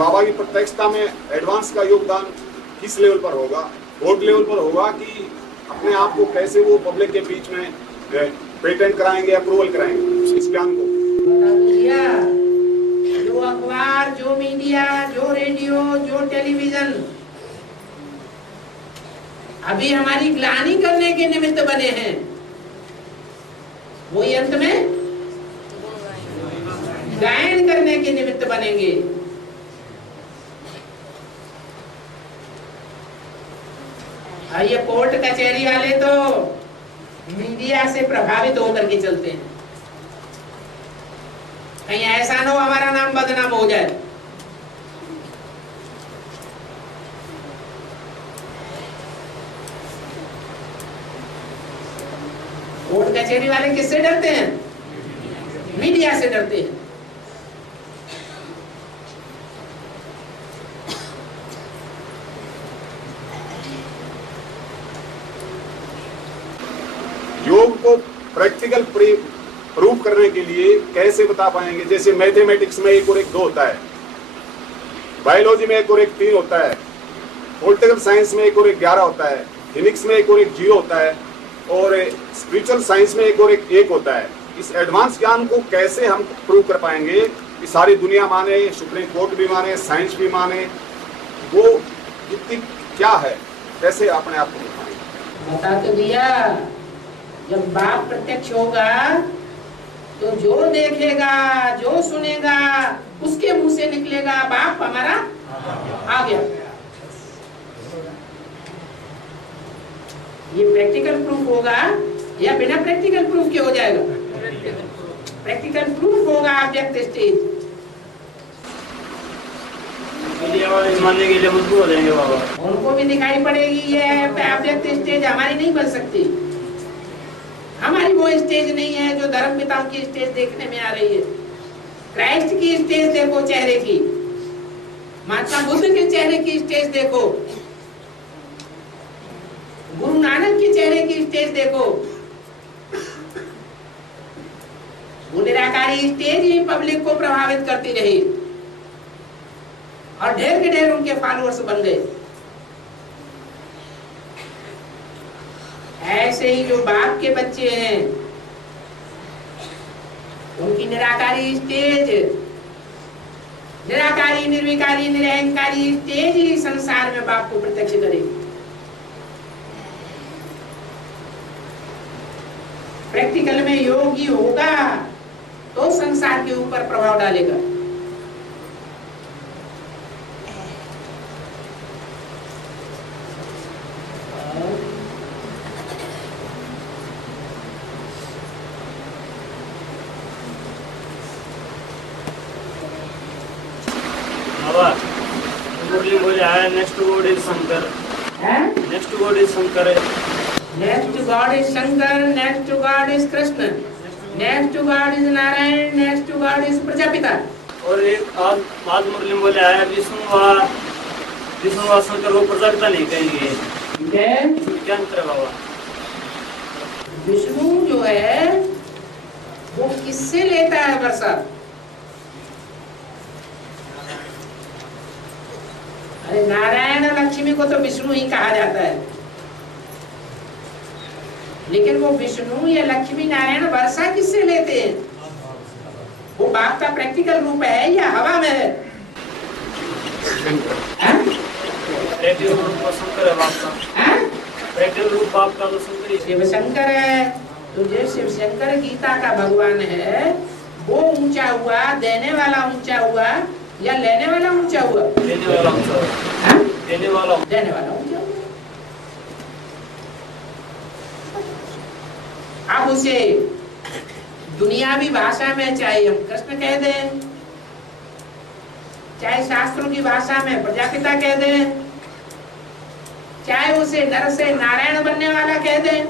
बाबा की प्रत्यक्षता में एडवांस का योगदान किस लेवल पर होगा? बोर्ड लेवल पर होगा कि अपने आप को कैसे वो पब्लिक के बीच में पेटेंट कराएंगे, अप्रूवल कराएंगे इस ज्ञान को? जो अखबार, जो मीडिया, जो रेडियो, जो टेलीविजन अभी हमारी ग्लानि करने के निमित्त बने हैं, वही अंत में गायन करने के निमित्त बनेंगे। ये कोर्ट कचहरी वाले तो मीडिया से प्रभावित होकर के चलते हैं, कहीं ऐसा ना हो हमारा नाम बदनाम हो जाए। कोर्ट कचहरी वाले किससे डरते हैं? मीडिया से डरते हैं। योग को प्रैक्टिकल प्रूफ करने के लिए कैसे बता पाएंगे? जैसे मैथमेटिक्स में 1 और 1 2 होता है, बायोलॉजी में 1 और 1 3 होता है, पॉलिटिकल साइंस में 1 और 1 11 होता है, फिजिक्स में 1 और 1 0 होता है, और स्पिरिचुअल साइंस में 1 और 1 होता है। इस एडवांस ज्ञान को कैसे हम प्रूव कर पाएंगे कि सारी दुनिया माने, सुप्रीम कोर्ट भी माने, साइंस भी माने? वो युक्ति क्या है? कैसे अपने आप को दिखाएंगे? बता तो दिया, जब बाप प्रत्यक्ष होगा तो जो देखेगा, जो सुनेगा, उसके मुंह से निकलेगा बाप हमारा आ गया। ये प्रैक्टिकल प्रूफ होगा या बिना प्रैक्टिकल प्रूफ के हो जाएगा? प्रैक्टिकल प्रूफ होगा ऑब्जेक्ट स्टेज। मीडिया वाले मानने के लिए मजबूर हो जाएंगे बाबा। उनको भी दिखाई पड़ेगी ये ऑब्जेक्ट स्टेज हमारी नहीं बन सकती। हमारी वो स्टेज नहीं है जो धर्म पिताओं की स्टेज देखने में आ रही है। क्राइस्ट की स्टेज देखो चेहरे की, महात्मा बुद्ध के चेहरे की स्टेज देखो, गुरु नानक के चेहरे की स्टेज देखो। वो निराकारी स्टेज ही पब्लिक को प्रभावित करती रही और ढेर के ढेर उनके फॉलोअर्स बन गए। ऐसे ही जो बाप के बच्चे हैं उनकी निराकारी स्टेज, निराकारी, निर्विकारी, निरहंकारी स्टेज ही संसार में बाप को प्रत्यक्ष करेगी। प्रैक्टिकल में योगी होगा तो संसार के ऊपर प्रभाव डालेगा। Next God is Shankar. Next God is Shankar. Next God is Shankar, next God is Krishna, next God is Narayan, next God is Prajapita. और एक आज मुरली में बोले आया विष्णु व शंकर वो प्रजापिता नहीं कहेंगे। ठीक है, क्या अंतर है बाबा? विष्णु जो है वो किससे लेता है वर्षा? अरे नारायण और लक्ष्मी को तो विष्णु ही कहा जाता है, लेकिन वो विष्णु या लक्ष्मी नारायण वर्षा किससे लेते हैं? वो बाप का प्रैक्टिकल रूप है या हवा में है? प्रैक्टिकल रूप शंकर है बाप का। प्रैक्टिकल रूप बाप का तो शंकर ही। शिव शंकर है तो जो शिव शंकर गीता का भगवान है वो ऊंचा हुआ, देने वाला ऊंचा हुआ या लेने वाला ऊंचा हुआ? देने वाला ऊंचा हुआ। देने वाला ऊंचा हुआ। अब उसे दुनियावी भाषा में चाहे हम कृष्ण कह दें, चाहे शास्त्रों की भाषा में प्रजापिता कह दें, चाहे उसे नर से नारायण बनने वाला कह दें,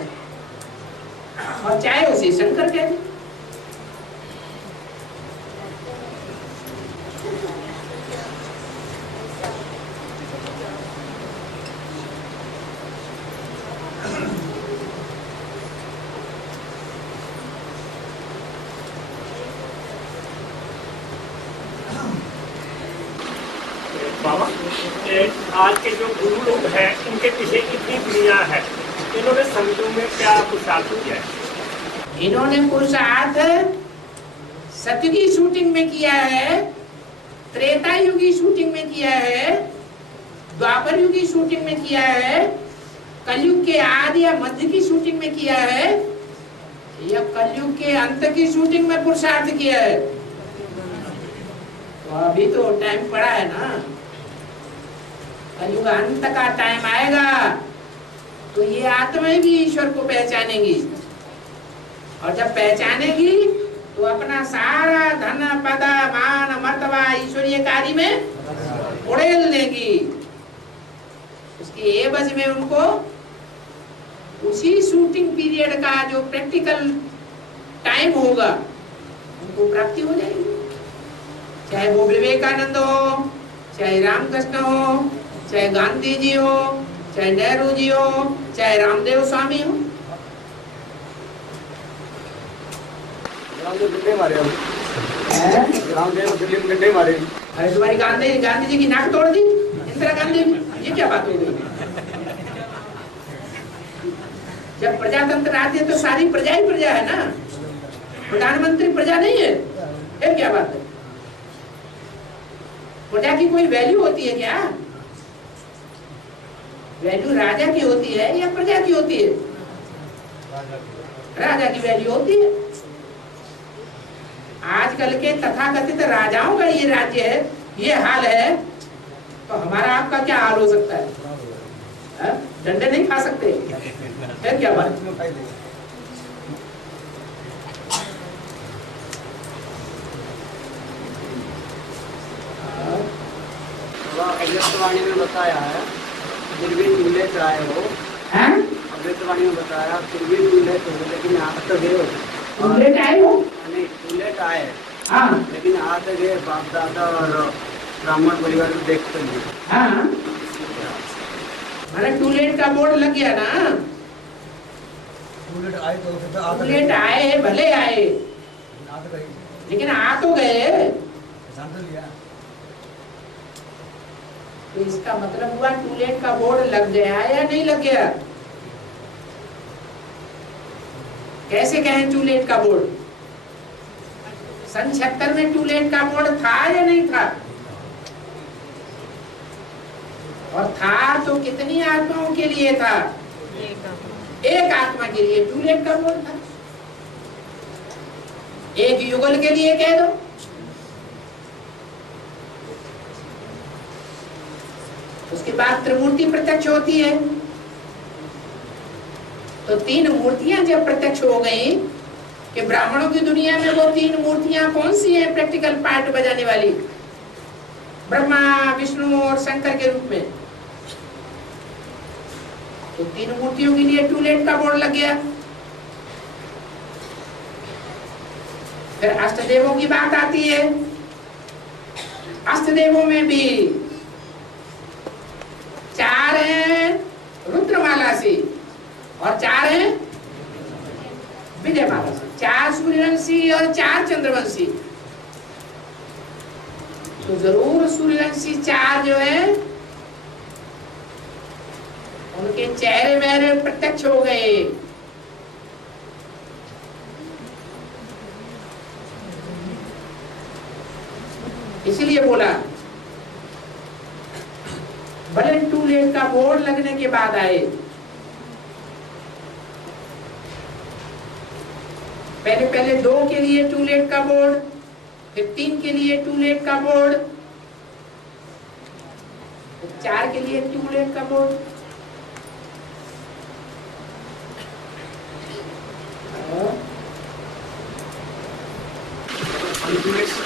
और चाहे उसे शंकर कह दें। आज के जो गुरु लोग हैं इनके पीछे इतनी दुनिया है, इन्होंने संतों में क्या पुरुषार्थ किया है? इन्होंने पुरुषार्थ सत्य की शूटिंग में किया है, त्रेता युग की शूटिंग में किया है, द्वापर युग की शूटिंग में किया है, कलयुग के आदि या मध्य की शूटिंग में किया है, या कलयुग के अंत की शूटिंग में पुरुषार्थ किया है। तो अभी तो टाइम पड़ा है ना, कलयुग अंत का टाइम आएगा तो ये आत्माएं भी ईश्वर को पहचानेंगी, और जब पहचानेगी तो अपना सारा धन पद मान मर्तबा ईश्वरीय कार्य में उड़ेल देगी। उसके एवज में उनको उसी शूटिंग पीरियड का जो प्रैक्टिकल टाइम होगा उनको प्राप्ति हो जाएगी। चाहे वो विवेकानंद हो, चाहे रामकृष्ण हो, चाहे गांधी जी हो, चाहे नेहरू जी हो, चाहे रामदेव स्वामी हो। रामदेव डंडे मारे, रामदेव डंडे मारे। अरे तुम्हारी गांधी जी की नाक तोड़ दी इंदिरा गांधी ने, ये क्या बात हो गई? जब प्रजातंत्र राज्य है तो सारी प्रजा ही प्रजा है ना, प्रधानमंत्री प्रजा नहीं है, फिर क्या बात है? प्रजा की कोई वैल्यू होती है क्या? वैल्यू राजा की होती है या प्रजा की होती है? राजा की वैल्यू होती है। आजकल के तथाकथित राजाओं का ये राज्य है, ये हाल है, तो हमारा आपका क्या हाल हो सकता है? डंडे नहीं खा सकते, फिर क्या बात? अमृतवाणी में बताया है फिर भी दूल्हे चढ़ाए हो, अमृतवाणी में बताया फिर भी दूल्हे तो हो, लेकिन आप तो गए हो। दूल्हे आए हो? नहीं, दूल्हे तो आए, हाँ, लेकिन आप तो गए बाप दादा और ब्राह्मण परिवार को देखते हैं। हाँ, मैंने टूलेट का बोर्ड लग गया ना। टूलेट आए भले आए, लेकिन आ तो गए। तो इसका मतलब हुआ टूलेट का बोर्ड लग गया या नहीं लग गया? कैसे कहें टूलेट का बोर्ड? सन 76 में टूलेट का बोर्ड था या नहीं था? और था तो कितनी आत्माओं के लिए था? एक आत्मा के लिए टूलेट का बोर्ड था। एक युगल के लिए कह दो। उसके बाद त्रिमूर्ति प्रत्यक्ष होती है। तो तीन मूर्तियां जब प्रत्यक्ष हो गई कि ब्राह्मणों की दुनिया में वो तीन मूर्तियां कौन सी हैं प्रैक्टिकल पार्ट बजाने वाली? ब्रह्मा, विष्णु और शंकर के रूप में। तो तीन मूर्तियों के लिए टूलेट का बोर्ड लग गया। फिर अष्टदेवों की बात आती है। अष्टदेवों में भी 4 हैं रुद्रमाला से और 4 हैं विजयमाला से। 4 सूर्यवंशी और 4 चंद्रवंशी। तो जरूर सूर्यवंशी 4 जो है उनके चेहरे मेरे प्रत्यक्ष हो गए। इसलिए बोला भले टूलेट का बोर्ड लगने के बाद आए। पहले 2 के लिए टूलेट का बोर्ड, फिर 3 के लिए टूलेट का बोर्ड, फिर 4 के लिए टूलेट का बोर्ड।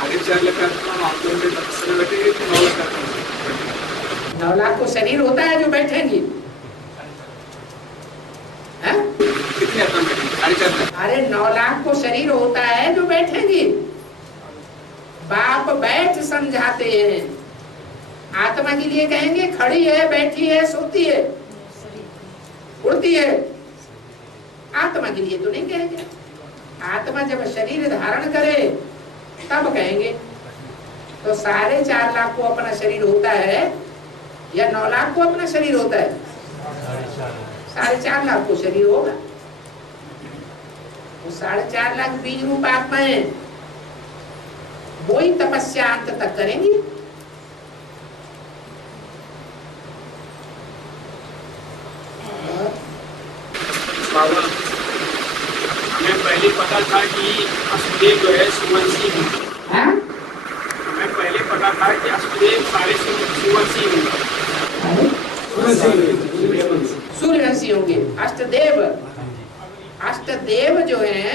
आगे 4 लाख का 9 लाख को शरीर होता है जो बैठेंगी। कितने अरे 9 लाख को शरीर होता है जो बैठेंगी। बाप बैठ समझाते हैं। आत्मा के लिए कहेंगे खड़ी है, बैठी है, सोती है, उड़ती है। आत्मा के लिए तो नहीं कहेंगे। आत्मा जब शरीर धारण करे तब कहेंगे। तो 4.5 लाख को अपना शरीर होता है या 9 लाख को अपना शरीर होता है? 4.5 लाख को शरीर होगा। वो 4.5 लाख बीज रूप आत्माएं वो ही तपस्या अंत तक करेंगी। बाबा, हमें पहले पता था कि असुदेव जो है सुवंशी हूँ। हमें पहले पता था कि असुदेव सारे सुवंशी हूँ। सूर्यवंशी होंगे। अष्टदेव, अष्टदेव जो है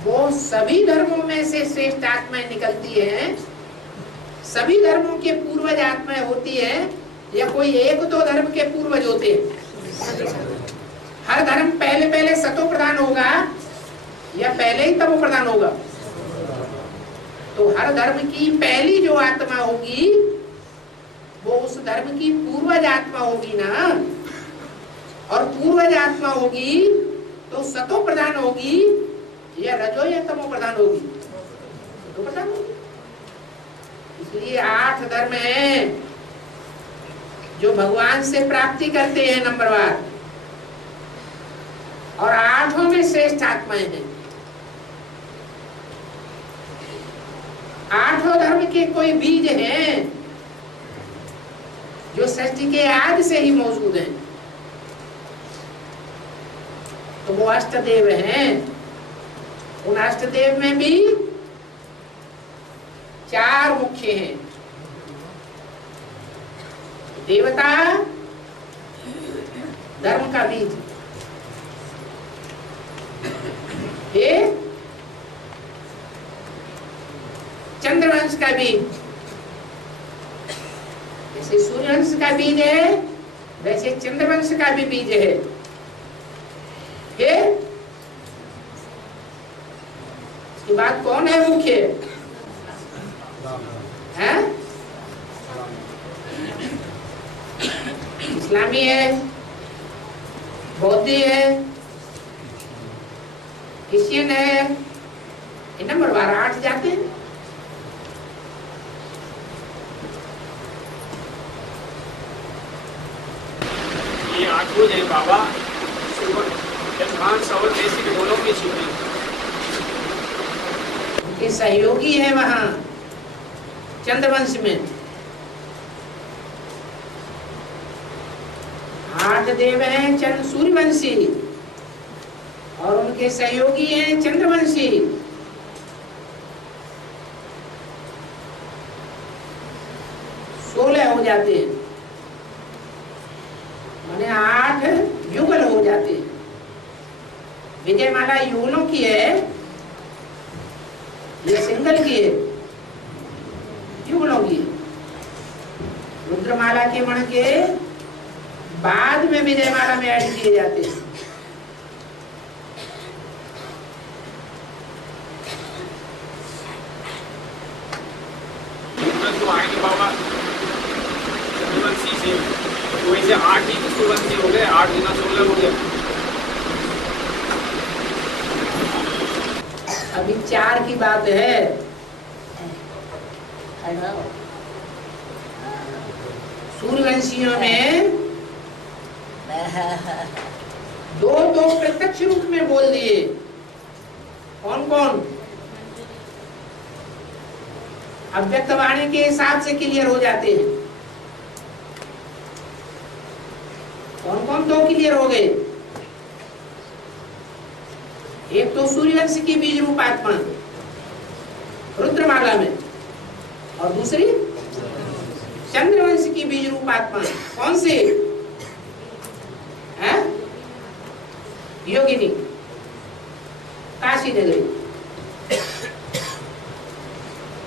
वो सभी धर्मों में से श्रेष्ठ आत्माएं निकलती हैं। सभी धर्मों के पूर्वज आत्माएं होती है, या कोई 1-2 धर्म के पूर्वज होते हैं? हर धर्म पहले सतो प्रधान होगा या पहले ही तमो प्रधान होगा? तो हर धर्म की पहली जो आत्मा होगी वो उस धर्म की पूर्वज आत्मा होगी ना। और पूर्वज आत्मा होगी तो सतो प्रधान होगी या रजो या तमो प्रधान होगी? सतो प्रधान होगी। इसलिए 8 धर्म हैं जो भगवान से प्राप्ति करते हैं नंबरवार, और 8 में श्रेष्ठ आत्माएं हैं। 8 धर्म के कोई बीज हैं जो सृष्टि के आदि से ही मौजूद हैं, तो वो अष्टदेव हैं। उन अष्टदेव में भी 4 मुख्य हैं। देवता धर्म का बीज, ये चंद्रवंश का बीज। जैसे सूर्यवंश का बीज है वैसे चंद्रवंश का भी बीज है। ये इसके बाद कौन है मुख्य? है इस्लामी है, बौद्धी है, क्रिश्चियन है। ये नंबरवार 8 जाते हैं। ये 8 हो जाए बाबा, सवर देशी के दोनों की छुट्टी। उनके सहयोगी है वहां चंद्रवंश में। 8 देव हैं सूर्यवंशी और उनके सहयोगी हैं चंद्रवंशी। हो जाते हैं, माने 8 युगल हो जाते हैं। विजयमाला युगलों की है, ये सिंगल की है, युगलों की है। रुद्रमाला के मण के बाद में विजयमाला में ऐड किए जाते हैं। तो आएंगे बाबा चंद्रवंशी से, तो वैसे 8 ही सूर्यवंशी हो गए, 8 गुना 16 हो गए। अभी 4 की बात है। सूर्यवंशियों में 2 प्रत्यक्ष रूप में बोल दिए। कौन कौन? अव्यक्त वाणी के हिसाब से क्लियर हो जाते हैं। कौन कौन 2 क्लियर हो गए? एक तो सूर्यवंश की बीज रूप आत्मा रुद्रमाला में, और दूसरी चंद्रवंश की बीज रूप आत्मा। कौन सी है? योगिनी, काशी नगरी।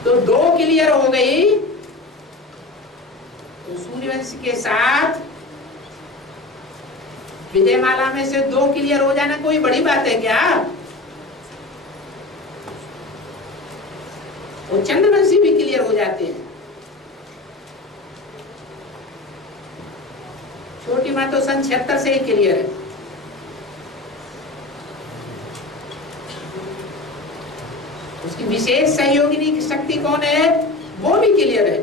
तो 2 क्लियर हो गई। तो सूर्यवंश के साथ विजयमाला में से 2 क्लियर हो जाना कोई बड़ी बात है क्या? वो चंद्रवंशी भी क्लियर हो जाते हैं। छोटी माँ तो सन 76 से ही क्लियर है। उसकी विशेष सहयोगिनी की शक्ति कौन है? वो भी क्लियर है।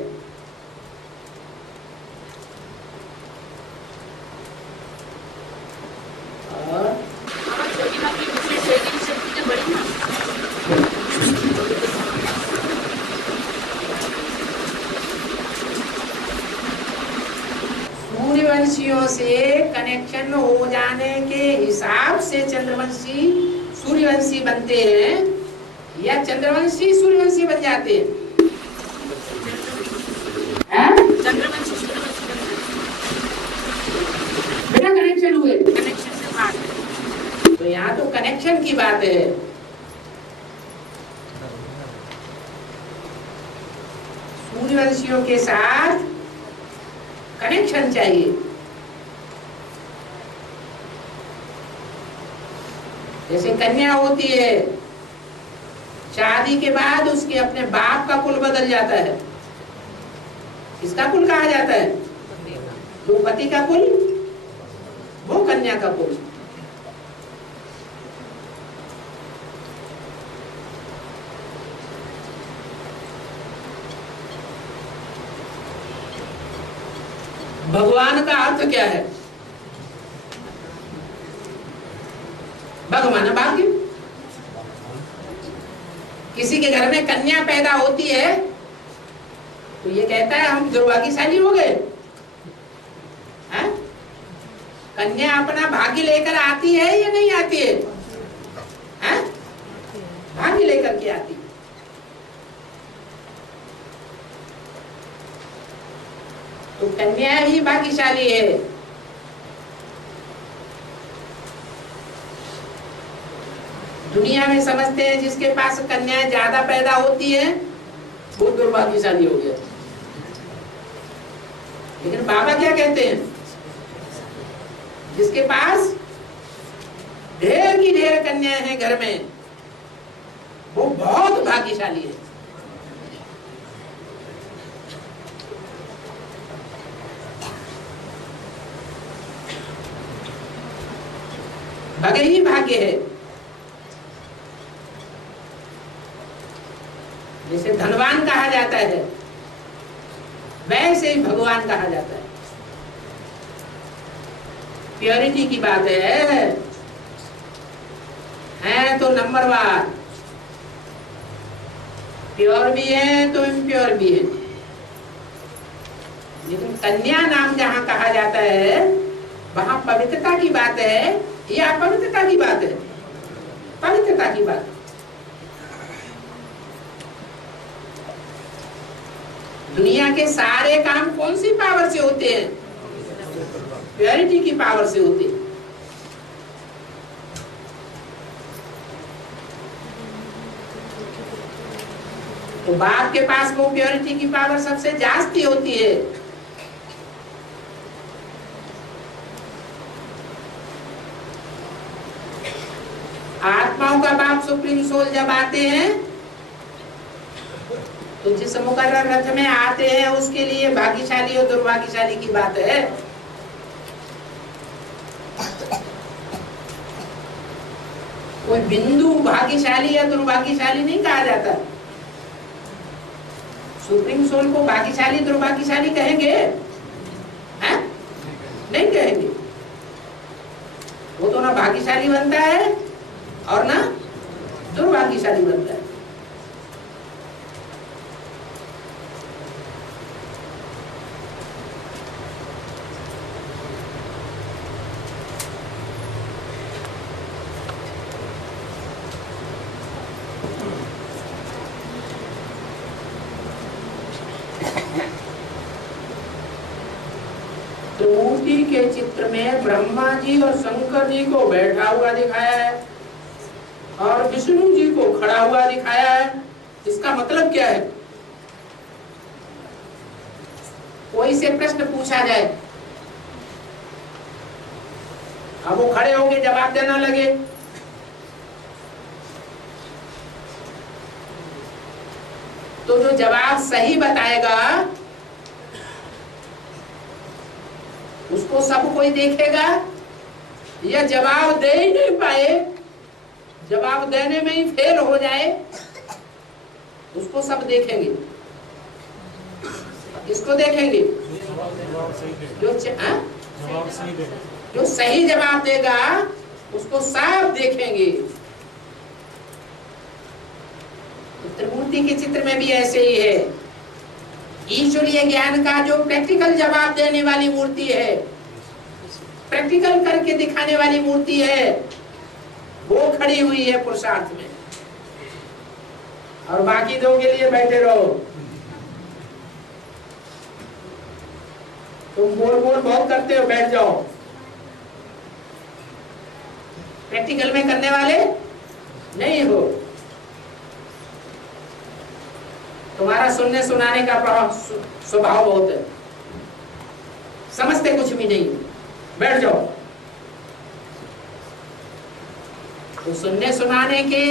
और छोटी बात की शक्ति तो बड़ी ना। सूर्यवंशियों से कनेक्शन हो जाने के हिसाब से चंद्रवंशी सूर्यवंशी बनते हैं या चंद्रवंशी सूर्यवंशी बन जाते हैं? चंद्रवंशी सूर्यवंशी बिना कनेक्शन हुए? कनेक्शन से बात। तो यहाँ तो कनेक्शन की बात है। सूर्यवंशियों के साथ कनेक्शन चाहिए। जैसे कन्या होती है, शादी के बाद उसके अपने बाप का कुल बदल जाता है। किसका कुल कहा जाता है? जो पति का कुल, वो कन्या का कुल। भगवान का अर्थ क्या है? भगवान भाग्य। किसी के घर में कन्या पैदा होती है तो ये कहता है हम दुर्भाग्यशाली हो गए। कन्या अपना भाग्य लेकर आती है या नहीं आती है? भाग्य लेकर के आती है। तो कन्या ही भाग्यशाली है। दुनिया में समझते हैं जिसके पास कन्याएं ज्यादा पैदा होती है वो दुर्भाग्यशाली हो गया। लेकिन बाबा क्या कहते हैं? जिसके पास ढेर की ढेर कन्याएं हैं घर में वो बहुत भाग्यशाली है। भाग्य ही भाग्य है। जैसे धनवान कहा जाता है वैसे ही भगवान कहा जाता है। प्योरिटी की बात है तो नंबरवार, प्योर भी है तो इम्प्योर भी है। लेकिन कन्या नाम जहां कहा जाता है वहां पवित्रता की बात है या अपवित्रता की बात है? पवित्रता की बात। दुनिया के सारे काम कौन सी पावर से होते हैं? प्योरिटी की पावर से होते हैं। तो बाप के पास वो प्योरिटी की पावर सबसे जास्ती होती है। आत्माओं का बाप सुप्रीम सोल जब आते हैं तो जिस मुकर्रर रथ में आते हैं उसके लिए भाग्यशाली और दुर्भाग्यशाली की बात है। कोई बिंदु भाग्यशाली या दुर्भाग्यशाली नहीं कहा जाता। सुप्रीम सोल को भाग्यशाली दुर्भाग्यशाली कहेंगे? नहीं कहेंगे। वो तो ना भाग्यशाली बनता है और ना दुर्भाग्यशाली बनता है। मूर्ति के चित्र में ब्रह्मा जी और शंकर जी को बैठा हुआ दिखाया है और विष्णु जी को खड़ा हुआ दिखाया है। इसका मतलब क्या है? कोई से प्रश्न पूछा जाए, अब वो खड़े होके जवाब देना लगे तो जो जवाब सही बताएगा उसको सब कोई देखेगा, या जवाब दे ही नहीं पाए, जवाब देने में ही फेल हो जाए उसको सब देखेंगे। किसको देखेंगे? जो सही जवाब देगा उसको साफ देखेंगे। तो त्रिमूर्ति के चित्र में भी ऐसे ही है। ईश्वरीय ज्ञान का जो प्रैक्टिकल जवाब देने वाली मूर्ति है, प्रैक्टिकल करके दिखाने वाली मूर्ति है, वो खड़ी हुई है पुरुषार्थ में। और बाकी दो के लिए बैठे रहो। तुम बोल बोल बहुत करते हो, बैठ जाओ। प्रैक्टिकल में करने वाले नहीं हो। तुम्हारा सुनने सुनाने का स्वभाव बहुत है, समझते कुछ भी नहीं, बैठ जाओ। तो सुनने सुनाने के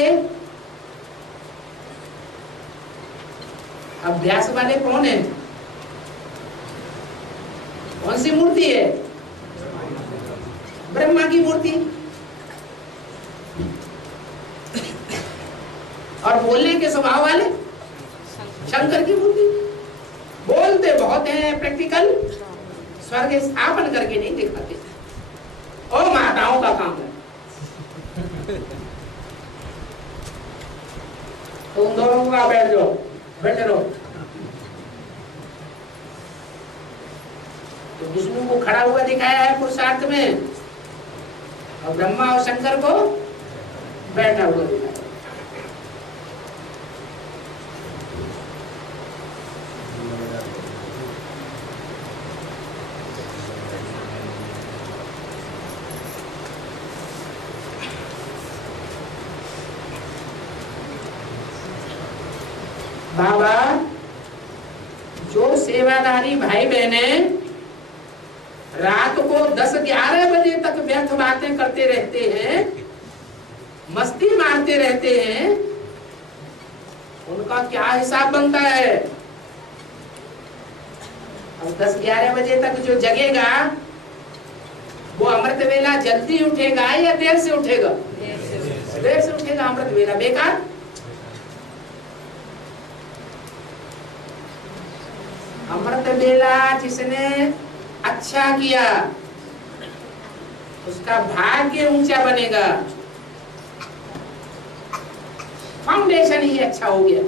अभ्यास वाले कौन है? कौन सी मूर्ति है? ब्रह्मा की मूर्ति। और बोलने के स्वभाव वाले शंकर की मूर्ति। बोलते बहुत हैं, प्रैक्टिकल स्वर्ग स्थापन करके नहीं दिखाते। और माताओं का काम है। तुम दोनों का बैठ जाओ, बैठे रहो। तो विष्णु को खड़ा हुआ दिखाया है पुरुषार्थ में, और ब्रह्मा और शंकर को बैठा हुआ दिखाया। बाबा, जो सेवादारी भाई बहने रात को 10-11 बजे तक व्यर्थ बातें करते रहते हैं, मस्ती मारते रहते हैं, उनका क्या हिसाब बनता है? अब 10-11 बजे तक जो जगेगा वो अमृत वेला जल्दी उठेगा या देर से उठेगा? देर से उठेगा। अमृत वेला बेकार। अमृत वेला जिसने अच्छा किया उसका भाग्य ऊंचा बनेगा। फाउंडेशन ही अच्छा हो गया।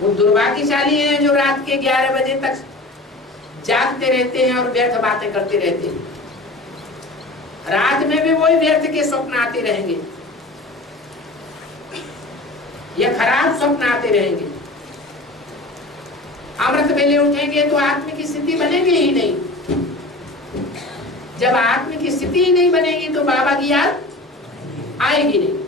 वो दुर्भाग्यशाली हैं जो रात के 11 बजे तक जागते रहते हैं और व्यर्थ बातें करते रहते हैं। रात में भी वही व्यर्थ के स्वप्न आते रहेंगे या खराब स्वप्न आते रहेंगे। अमृत वेले उठेंगे तो आत्म की स्थिति बनेगी ही नहीं। जब आत्म की स्थिति ही नहीं बनेगी तो बाबा की याद आएगी नहीं।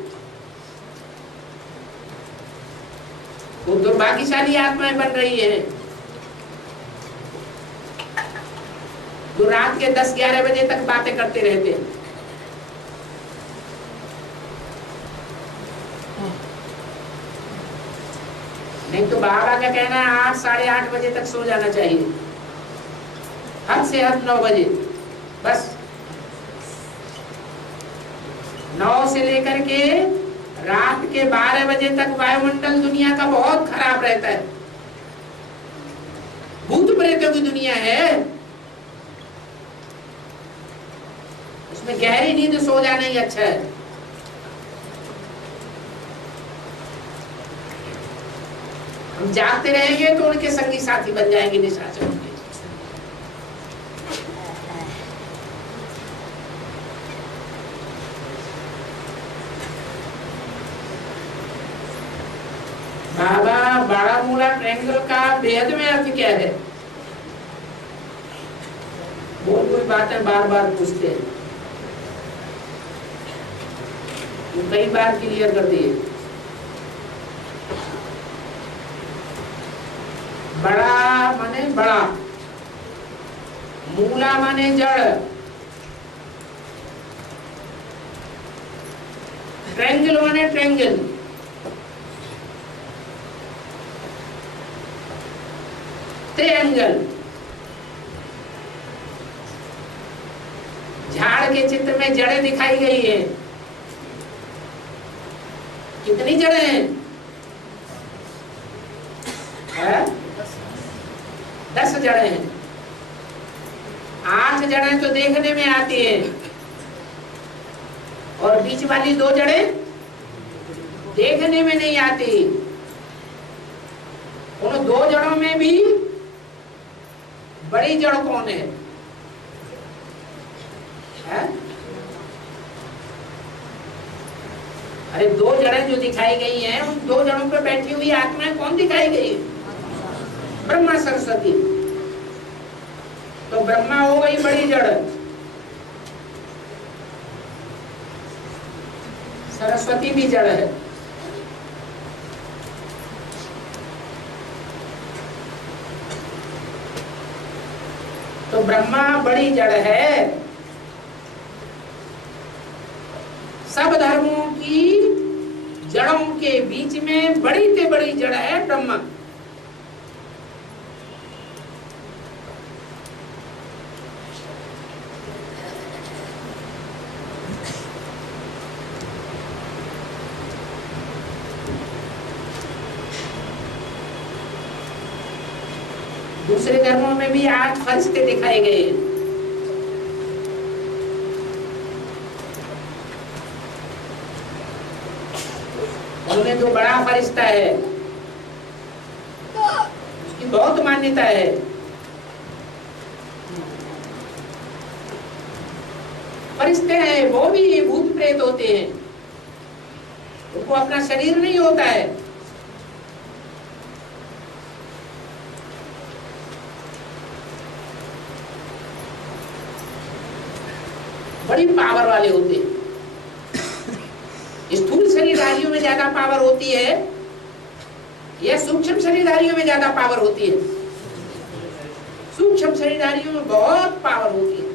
वो दुर्भाग्यशाली आत्माएं बन रही हैं जो रात के 10-11 बजे तक बातें करते रहते हैं। नहीं तो बाबा का कहना है 8-8:30 बजे तक सो जाना चाहिए, हद से हद 9 बजे बस। 9 से लेकर के रात के 12 बजे तक वायुमंडल दुनिया का बहुत खराब रहता है। भूत प्रेतों की दुनिया है, उसमें गहरी नींद सो जाना ही अच्छा है। हम जागते रहेंगे तो उनके संगी साथी बन जाएंगे निशाचर के। बाबा बारामूला ट्रायंगल का बेहद में अर्थ क्या है? बहुत कोई बातें बार बार पूछते हैं, वो कई बार क्लियर कर दिए। बड़ा माने बड़ा, मूला माने जड़, ट्रायंगल माने ट्रायंगल। ट्रायंगल झाड़ के चित्र में जड़ें दिखाई गई है। कितनी जड़ें हैं? 10 जड़ें हैं। 8 जड़ें तो देखने में आती हैं और बीच वाली 2 जड़ें देखने में नहीं आती। उन 2 जड़ों में भी बड़ी जड़ कौन है? अरे 2 जड़ें जो दिखाई गई हैं, उन 2 जड़ों पर बैठी हुई आत्माएं कौन दिखाई गई है? ब्रह्मा सरस्वती। तो ब्रह्मा हो गई बड़ी जड़, सरस्वती भी जड़ है। तो ब्रह्मा बड़ी जड़ है। सब धर्मों की जड़ों के बीच में बड़ी से बड़ी जड़ है ब्रह्मा। दूसरे धर्मों में भी 8 फरिश्ते दिखाए गए हैं। उनमें जो बड़ा फरिश्ता है उसकी बहुत मान्यता है। फरिश्ते हैं वो भी भूत प्रेत होते हैं, उनको अपना शरीर नहीं होता है। बड़ी पावर वाले होते हैं। स्थूल शरीरधारियों में ज्यादा पावर होती है या सूक्ष्म शरीरधारियों में ज्यादा पावर होती है? सूक्ष्म शरीरधारियों में बहुत पावर होती है।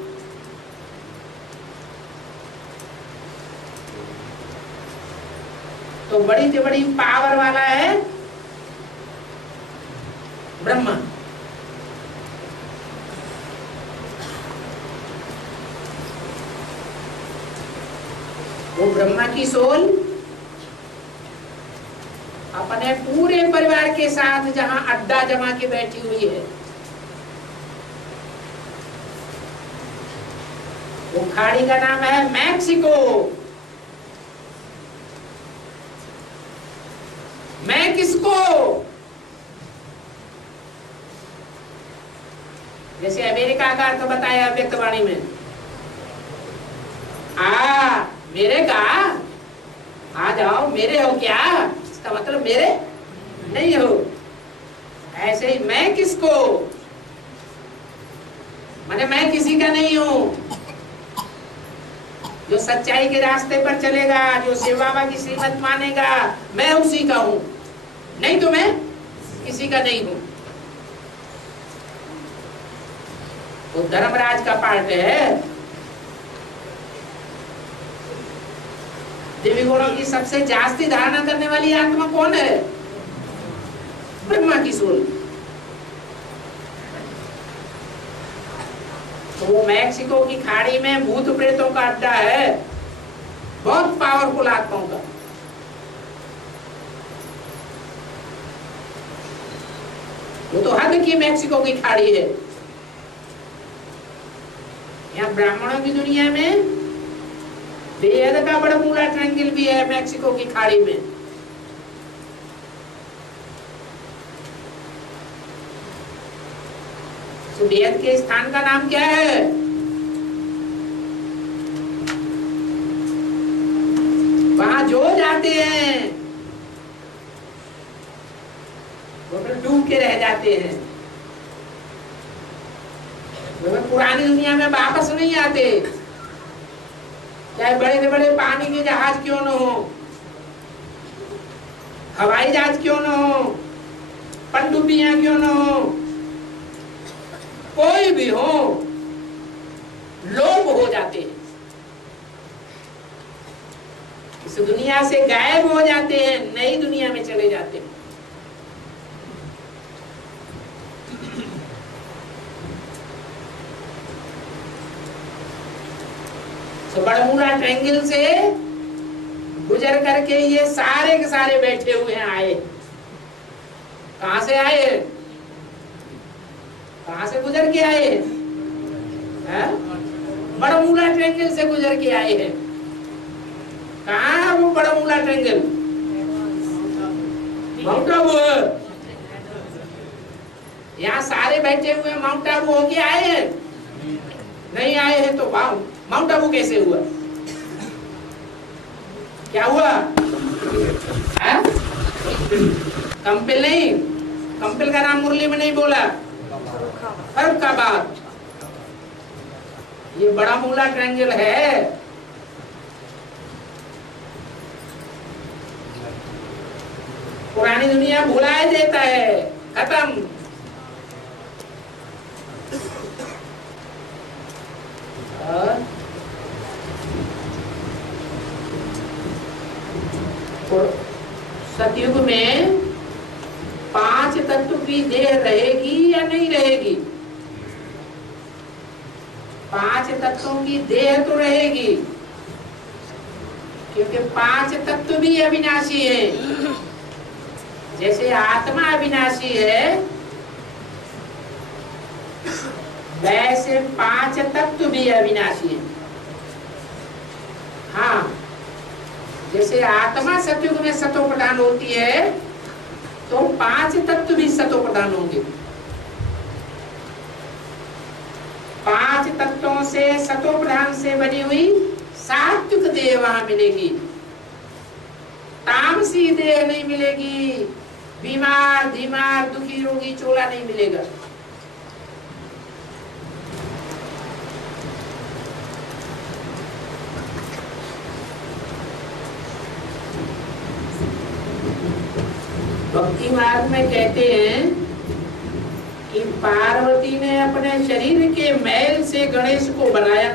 तो बड़ी से बड़ी पावर वाला है ब्रह्मा। वो ब्रह्मा की सोल अपने पूरे परिवार के साथ जहां अड्डा जमा के बैठी हुई है, वो खाड़ी का नाम है मैक्सिको। मैं किसको, जैसे अमेरिका का अर्थ बताया व्यक्तवाणी में, मेरे का आ जाओ, मेरे हो क्या, इसका मतलब मेरे नहीं हो। ऐसे ही मैं किसको, माने मैं किसी का नहीं हूं। जो सच्चाई के रास्ते पर चलेगा, जो शिव बाबा की श्रीमत मानेगा, मैं उसी का हूं, नहीं तो मैं किसी का नहीं हूं। वो धर्मराज का पार्ट है। देवी गुणों की सबसे जास्ती धारणा करने वाली आत्मा कौन है? ब्रह्मा की सोल। तो वो मैक्सिको की खाड़ी में भूत प्रेतों का अड्डा है, बहुत पावरफुल आत्माओं का। वो तो हद की मैक्सिको की खाड़ी है। यहाँ ब्राह्मणों की दुनिया में बेहद का बड़मूला ट्रायंगल भी है मैक्सिको की खाड़ी में। बेहद के स्थान का नाम क्या है? वहां जो जाते हैं वो फिर डूब के रह जाते हैं, वो पुरानी दुनिया में वापस नहीं आते। चाहे बड़े से बड़े पानी के जहाज क्यों न हो, हवाई जहाज क्यों न हो, पनडुब्बियां क्यों न हो, कोई भी हो, लोप हो जाते हैं, इस दुनिया से गायब हो जाते हैं, नई दुनिया में चले जाते हैं। तो बड़मूला ट्रायंगल से गुजर करके ये सारे के सारे बैठे हुए हैं। आए कहां से आए? कहां से गुजर के आए? बड़मूला ट्रायंगल से गुजर के आए हैं। कहाँ है वो बड़मूला ट्रायंगल? माउंट आबू। यहाँ सारे बैठे हुए माउंट आबू होके आए हैं? नहीं आए हैं तो माउंट आबू कैसे हुआ? क्या हुआ? कंपिल नहीं, कंपिल का नाम मुरली में नहीं बोला, फर्रुखाबाद। ये बड़ा मूला ट्रायंगल है। पुरानी दुनिया भुलाए देता है, खत्म। सतयुग में 5 तत्व की देह रहेगी या नहीं रहेगी? 5 तत्वों की देह तो रहेगी, क्योंकि 5 तत्व भी अविनाशी है। जैसे आत्मा अविनाशी है, वैसे 5 तत्व भी अविनाशी है। हाँ, जैसे आत्मा सतयुग में सतो प्रधान होती है, तो 5 तत्व भी सतो प्रधान होंगे। 5 तत्वों से सतो प्रधान से बनी हुई सात्विक देह वहां मिलेगी, तामसी देह नहीं मिलेगी। बीमार, बीमार, दुखी, रोगी, चोला नहीं मिलेगा। भक्ति मार्ग में कहते हैं कि पार्वती ने अपने शरीर के मैल से गणेश को बनाया।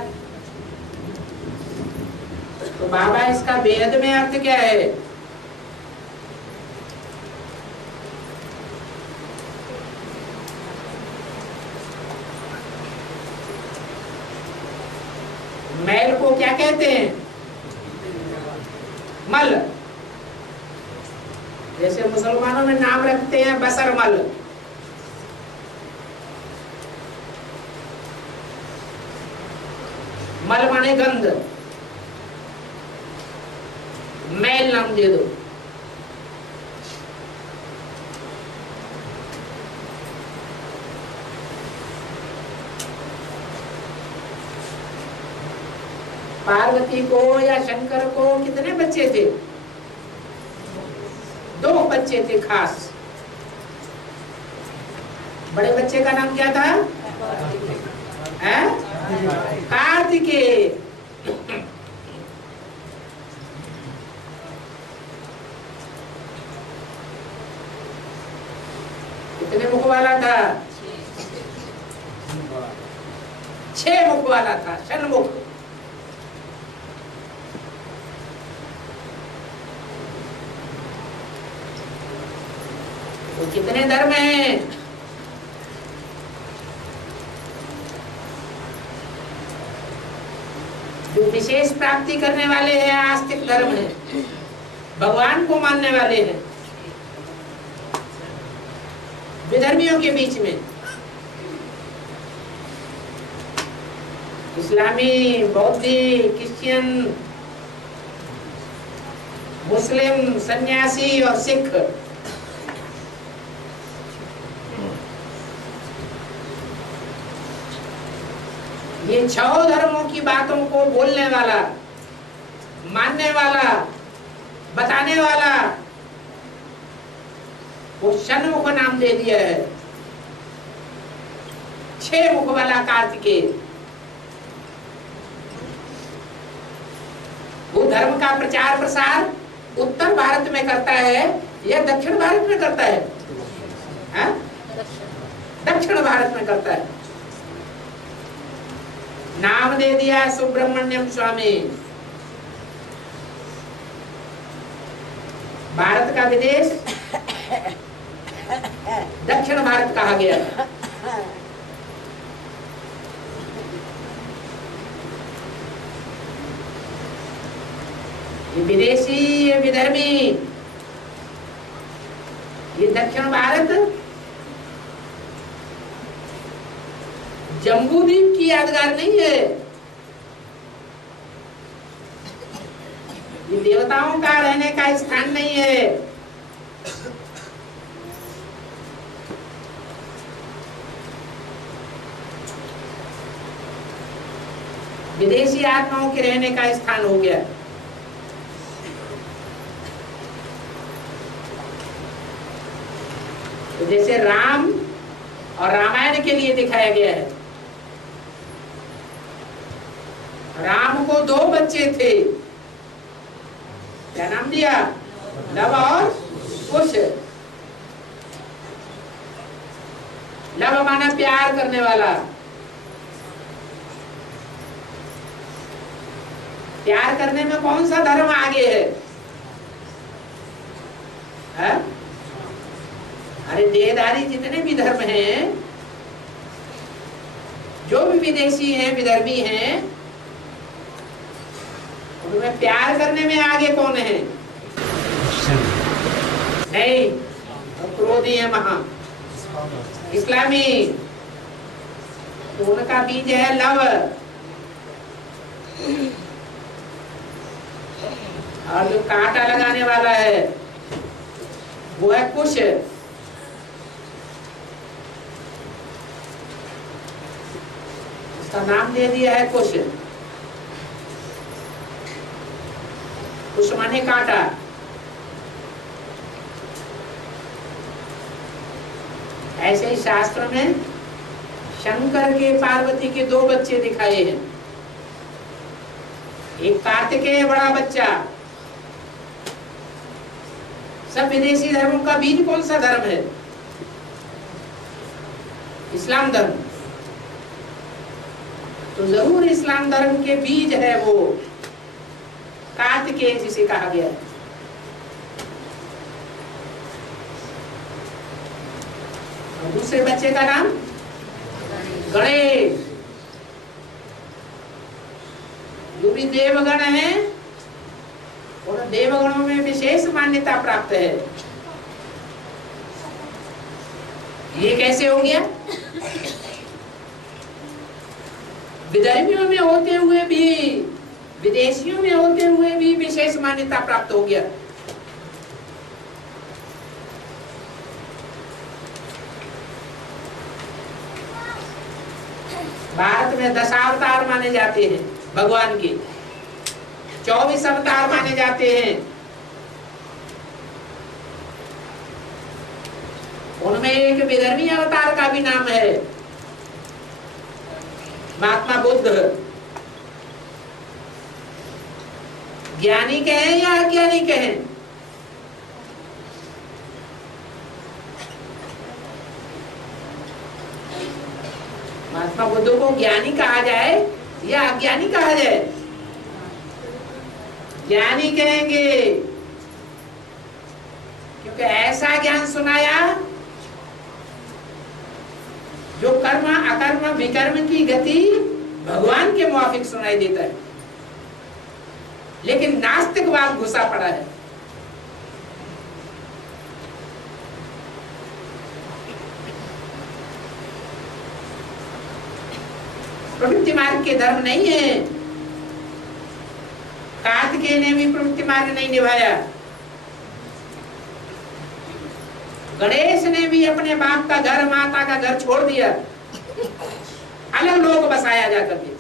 तो बाबा, इसका वेद में अर्थ क्या है? मैल को क्या कहते हैं? मल। जैसे मुसलमानों में नाम रखते हैं बसरमल। मल माने गंध, मैल नाम दे दो। पार्वती को या शंकर को कितने बच्चे थे? 2 बच्चे थे खास। बड़े बच्चे का नाम क्या था? कार्तिकेय। कितने मुख वाला था? 6 मुख वाला था, षण्मुख। तो कितने धर्म हैं? जो विशेष प्राप्ति करने वाले हैं आस्तिक धर्म है, भगवान को मानने वाले हैं। विधर्मियों के बीच में इस्लामी, बौद्धी, क्रिश्चियन, मुस्लिम, सन्यासी और सिख, ये 6 धर्मों की बातों को बोलने वाला, मानने वाला, बताने वाला, वो षण्मुख नाम दे दिया है। 6 मुख वाला कार्तिकेय। वो धर्म का प्रचार प्रसार उत्तर भारत में करता है या दक्षिण भारत में करता है? दक्षिण भारत में करता है। नाम दे दिया सुब्रमण्यम स्वामी। भारत का विदेश दक्षिण भारत कहा गया। ये विदेशी, ये विधर्मी, ये दक्षिण भारत जम्बूद्वीप की यादगार नहीं है, ये देवताओं का रहने का स्थान नहीं है। विदेशी आत्माओं के रहने का स्थान हो गया। तो जैसे राम और रामायण के लिए दिखाया गया है, राम को 2 बच्चे थे, क्या नाम दिया? लव और कुश। लव माना प्यार करने वाला, प्यार करने में कौन सा धर्म आगे है? अरे देहधारी जितने भी धर्म हैं, जो भी विदेशी हैं, विधर्मी हैं, उनमें प्यार करने में आगे कौन है? नहीं, तो क्रोधी है महा इस्लामी, तो उनका बीज है लव, और जो कांटा लगाने वाला है वो है कुश। उसका नाम दे दिया है कुश। कुश माने कांटा। ऐसे ही शास्त्र में शंकर के पार्वती के 2 बच्चे दिखाए हैं। एक कार्तिकेय बड़ा बच्चा। सब विदेशी धर्मों का बीज कौन सा धर्म है? इस्लाम धर्म। तो जरूर इस्लाम धर्म के बीज है वो कार्तिकेय जिसे कहा गया है। और दूसरे बच्चे का नाम गणेश। जो भी देवगण है, और देवगणों में विशेष मान्यता प्राप्त है। ये कैसे हो गया? विधर्मियों में होते हुए भी, विदेशियों में होते हुए भी विशेष मान्यता प्राप्त हो गया। भारत में 10 अवतार माने जाते हैं भगवान के, 24 अवतार माने जाते हैं। उनमें एक विधर्मी अवतार का भी नाम है महात्मा बुद्ध। ज्ञानी कहें या अज्ञानी कहें, महात्मा बुद्ध को ज्ञानी कहा जाए या अज्ञानी कहा जाए? ज्ञानी कहेंगे, क्योंकि ऐसा ज्ञान सुनाया जो कर्म अकर्म विकर्म की गति भगवान के मुआफिक सुनाई देता है। लेकिन नास्तिकवाद घुसा पड़ा है। प्रवृत्ति मार्ग के धर्म नहीं है। कार्तिकेय ने भी प्रवृत्ति मार्ग नहीं निभाया। गणेश ने भी अपने बाप का घर, माता का घर छोड़ दिया, अलग लोग बसाया जाकर के।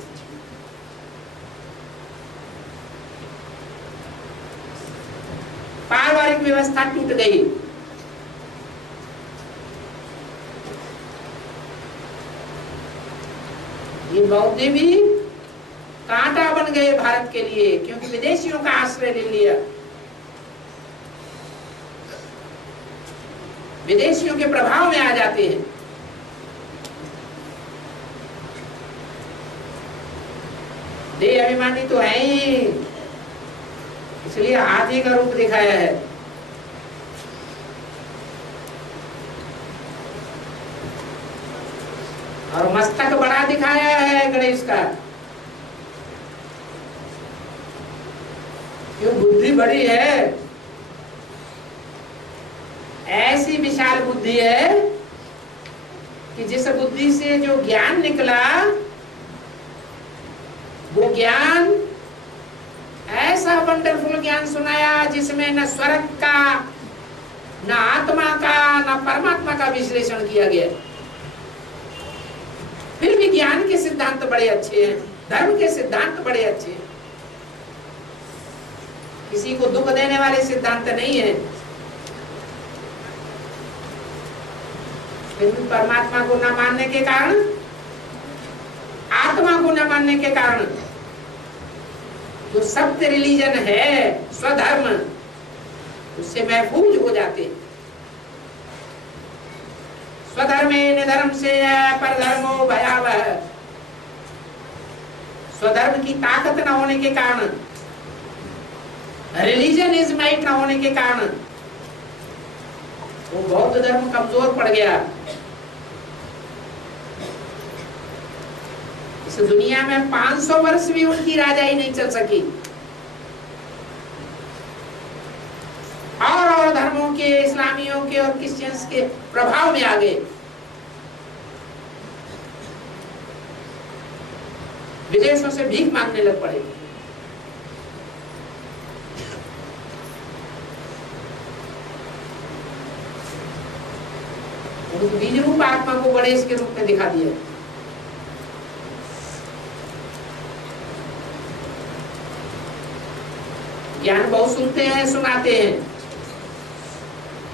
पारिवारिक व्यवस्था टूट गई। ये बौद्ध भी कांटा बन गए भारत के लिए, क्योंकि विदेशियों का आश्रय ले लिया, विदेशियों के प्रभाव में आ जाते हैं। देह अभिमानी तो है ही, इसलिए हाथी का रूप दिखाया है। और मस्तक बड़ा दिखाया है गणेश का, क्यों? बुद्धि बड़ी है, ऐसी विशाल बुद्धि है कि जिस बुद्धि से जो ज्ञान निकला वो ज्ञान ऐसा वंडरफुल ज्ञान सुनाया जिसमें न स्वर्ग का, न आत्मा का, न परमात्मा का विश्लेषण किया गया। फिर भी ज्ञान के सिद्धांत बड़े अच्छे हैं, धर्म के सिद्धांत बड़े अच्छे हैं, किसी को दुख देने वाले सिद्धांत नहीं है। फिर भी परमात्मा को न मानने के कारण, आत्मा को न मानने के कारण जो सत्य रिलीजन है, स्वधर्म, उससे महफूज हो जाते। स्वधर्मे निधर्म से परधर्मो भयावह। स्वधर्म की ताकत न होने के कारण, रिलीजन इज माइट न होने के कारण वो बौद्ध धर्म कमजोर पड़ गया। इस दुनिया में 500 वर्ष भी उनकी राजाई नहीं चल सकी। और धर्मों के, इस्लामियों के और क्रिश्चियंस के प्रभाव में आ गए। विदेशों से भीख मांगने लग पड़े। उनको बीज रूप आत्मा को गणेश के रूप में दिखा दिया। ज्ञान बहुत सुनते हैं, सुनाते हैं,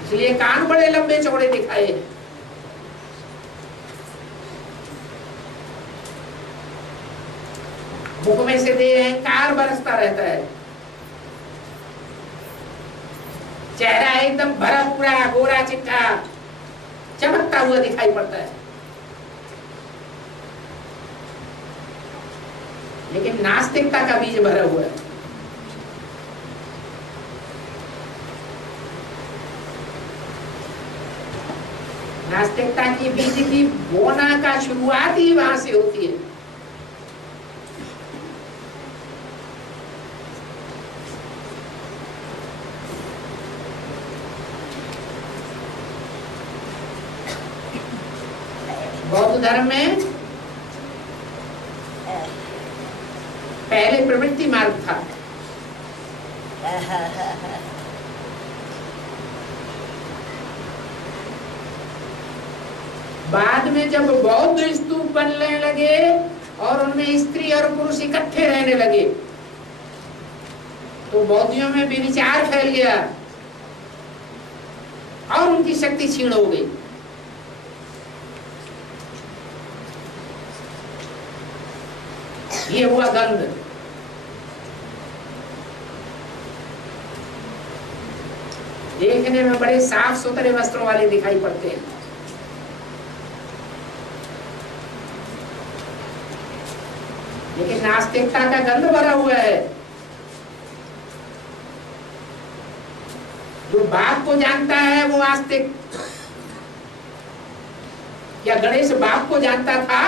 इसलिए कान बड़े लंबे चौड़े दिखाए हैं। मुख में से दे अहंकार बरसता रहता है। चेहरा एकदम भरा पूरा गोरा चिट्ठा चमकता हुआ दिखाई पड़ता है, लेकिन नास्तिकता का बीज भरा हुआ है। नास्तिकता की बीज की बोना का शुरुआत ही वहां से होती है। बौद्ध धर्म में पहले प्रवृत्ति मार्ग था, बाद में जब बौद्ध स्तूप बनने लगे और उनमें स्त्री और पुरुष इकट्ठे रहने लगे तो बौद्धियों में विचार फैल गया और उनकी शक्ति क्षीण हो गई। ये हुआ गंध। देखने में बड़े साफ सुथरे वस्त्रों वाले दिखाई पड़ते हैं, लेकिन नास्तिकता का गंध भरा हुआ है। जो बाप को जानता है वो आस्तिक। क्या गणेश बाप को जानता था?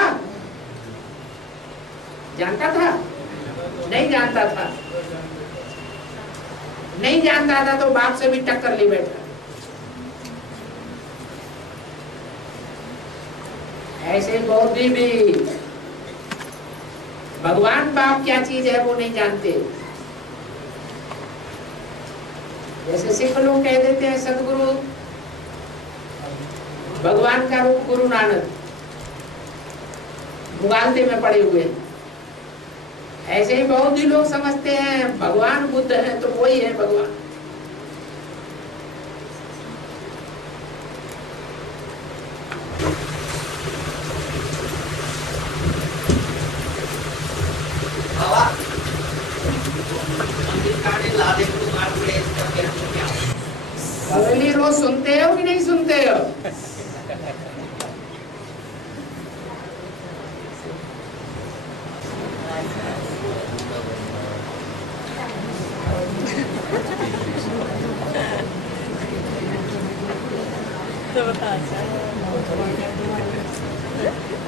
जानता था? नहीं जानता था। नहीं जानता था तो बाप से भी टक्कर ले बैठा। ऐसे बौद्धि भी भगवान बाप क्या चीज है वो नहीं जानते। जैसे सिख लोग कह देते हैं सदगुरु भगवान का रूप गुरु नानक, मुगालते में पड़े हुए। ऐसे ही बहुत ही लोग समझते हैं भगवान बुद्ध है तो वही है भगवान। अगली रोज सुनते हो कि नहीं सुनते हो?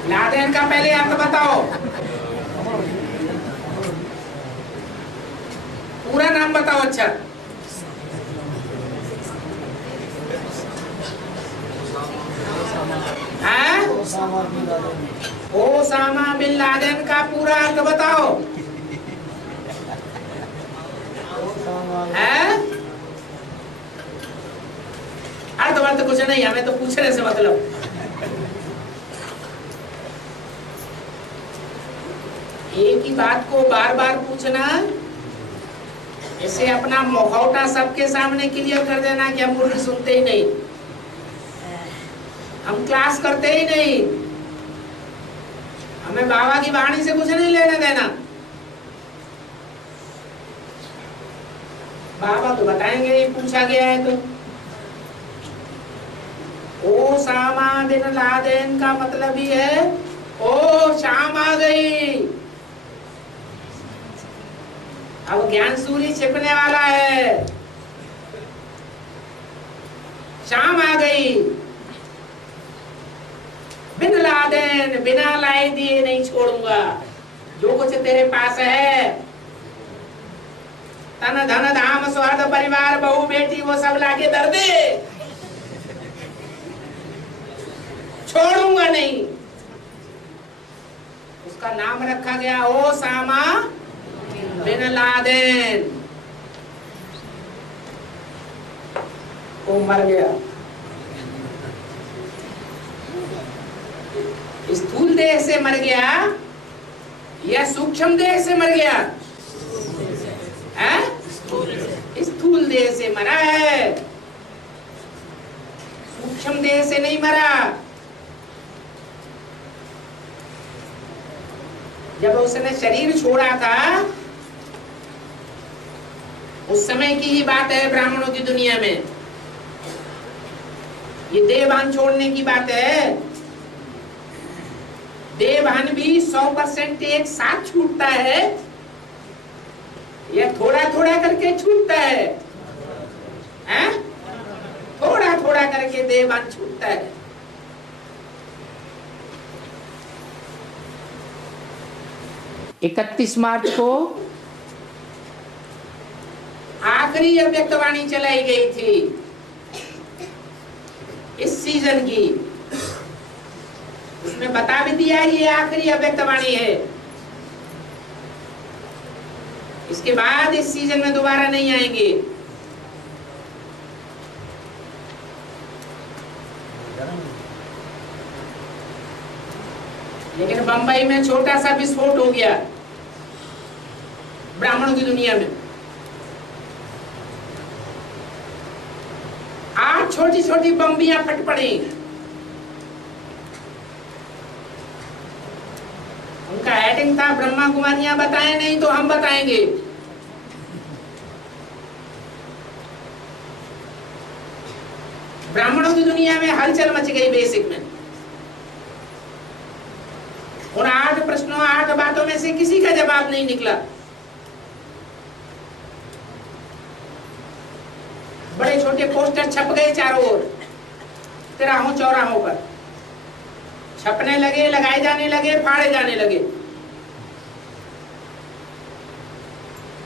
लादेन का पहले अर्थ बताओ, पूरा नाम बताओ। अच्छा, हाँ? ओसामा बिन लादेन का पूरा अर्थ बताओ। है अर्थ कुछ नहीं, हमें तो पूछने से मतलब। एक ही बात को बार बार पूछना, इसे अपना मुखौटा सबके सामने क्लियर कर देना कि हम मुर्गी सुनते ही नहीं, हम क्लास करते ही नहीं, हमें बाबा की वाणी से कुछ नहीं लेना देना। बाबा तो बताएंगे ये पूछा गया है तो। ओसामा बिन लादेन का मतलब ही है ओ शाम आ गई। अब ज्ञान सूर्य छिपने वाला है, शाम आ गई। बिन लादेन, बिना लाए दिए नहीं छोड़ूंगा। जो कुछ तेरे पास है, तन धन धाम स्वार्थ परिवार बहू बेटी, वो सब लाके दर दे, छोड़ूंगा नहीं। उसका नाम रखा गया ओसामा बिन लादेन। वो मर गया। स्थूल देह से मर गया या सूक्ष्म देह से मर गया? स्थूल देह से मरा है, सूक्ष्म देह से नहीं मरा। जब उसने शरीर छोड़ा था उस समय की ही बात है, ब्राह्मणों की दुनिया में। ये देहभान छोड़ने की बात है। देहभान भी 100% एक साथ छूटता है या थोड़ा थोड़ा करके छूटता है? थोड़ा थोड़ा करके देहभान छूटता है। इकतीस मार्च को आखिरी अव्यक्तवाणी चलाई गई थी इस सीजन की। उसमें बता भी दिया ये आखिरी अव्यक्तवाणी है, इसके बाद इस सीजन में दोबारा नहीं आएंगे। लेकिन बंबई में छोटा सा विस्फोट हो गया ब्राह्मणों की दुनिया में। 8 छोटी छोटी बम्बियां फट पड़ी। उनका हेडिंग था ब्रह्मा कुमारियां बताएं नहीं तो हम बताएंगे। ब्राह्मणों की दुनिया में हलचल मच गई। बेसिक में उन 8 प्रश्नों 8 बातों में से किसी का जवाब नहीं निकला। बड़े छोटे पोस्टर छप गए चारों ओर, तिराहों चौराहों पर छपने लगे, लगाए जाने लगे, फाड़े जाने लगे।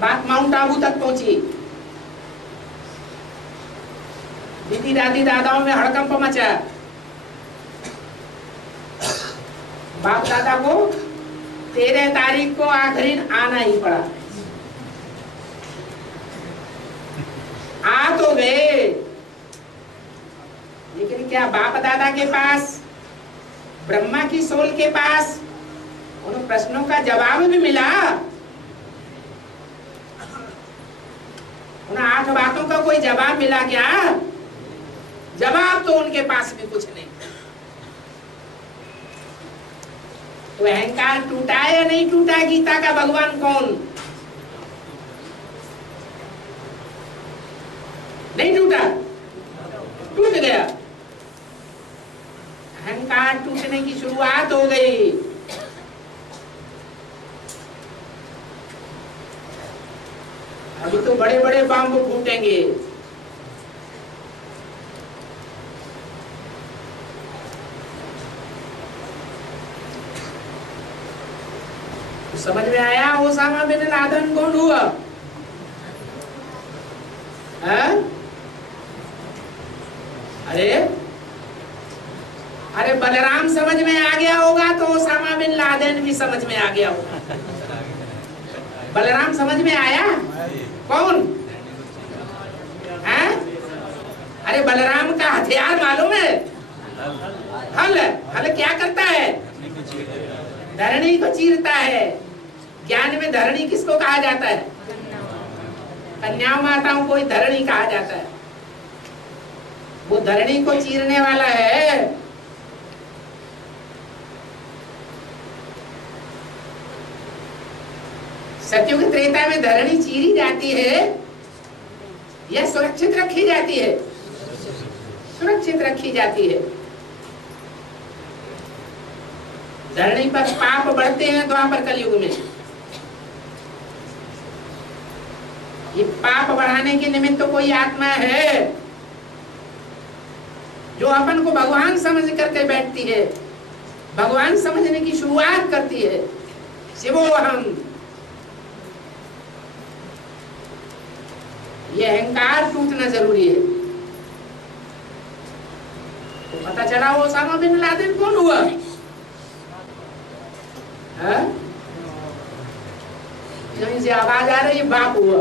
बात माउंट आबू तक पहुंची। दीदी दादी दादाओं में हड़कंप मचा। बाप दादा को 13 तारीख को आखिरी आना ही पड़ा। आ तो गए, लेकिन क्या बाप दादा के पास, ब्रह्मा की सोल के पास उन प्रश्नों का जवाब भी मिला? उन 8 बातों का कोई जवाब मिला क्या? जवाब तो उनके पास भी कुछ नहीं। तो अहंकार टूटा या नहीं टूटा? गीता का भगवान कौन? नहीं टूटा, टूट गया। अहंकार टूटने की शुरुआत हो गई। अभी तो बड़े बड़े बम फूटेंगे। समझ में आया ओसामा बिन लादेन कौन हुआ? अरे अरे बलराम समझ में आ गया होगा तो ओसामा बिन लादेन भी समझ में आ गया होगा। बलराम समझ में आया? कौन है? अरे बलराम का हथियार मालूम है? हल। हल क्या करता है? धरणी को चीरता है। ज्ञान में धरणी किसको कहा जाता है? कन्याओं माताओं को ही धरणी कहा जाता है। वो धरणी को चीरने वाला है। सत्युग त्रेता में धरणी चीरी जाती है या सुरक्षित रखी जाती है? सुरक्षित रखी जाती है। धरणी पर पाप बढ़ते हैं द्वापर कलयुग में। ये पाप बढ़ाने के निमित्त कोई आत्मा है जो अपन को भगवान समझ करके बैठती है, भगवान समझने की शुरुआत करती है। शिवोहम, ये अहंकार टूटना जरूरी है। तो पता चला वो ओसामा बिन लादेन कौन हुआ? कहीं से आवाज आ रही है, बाप हुआ।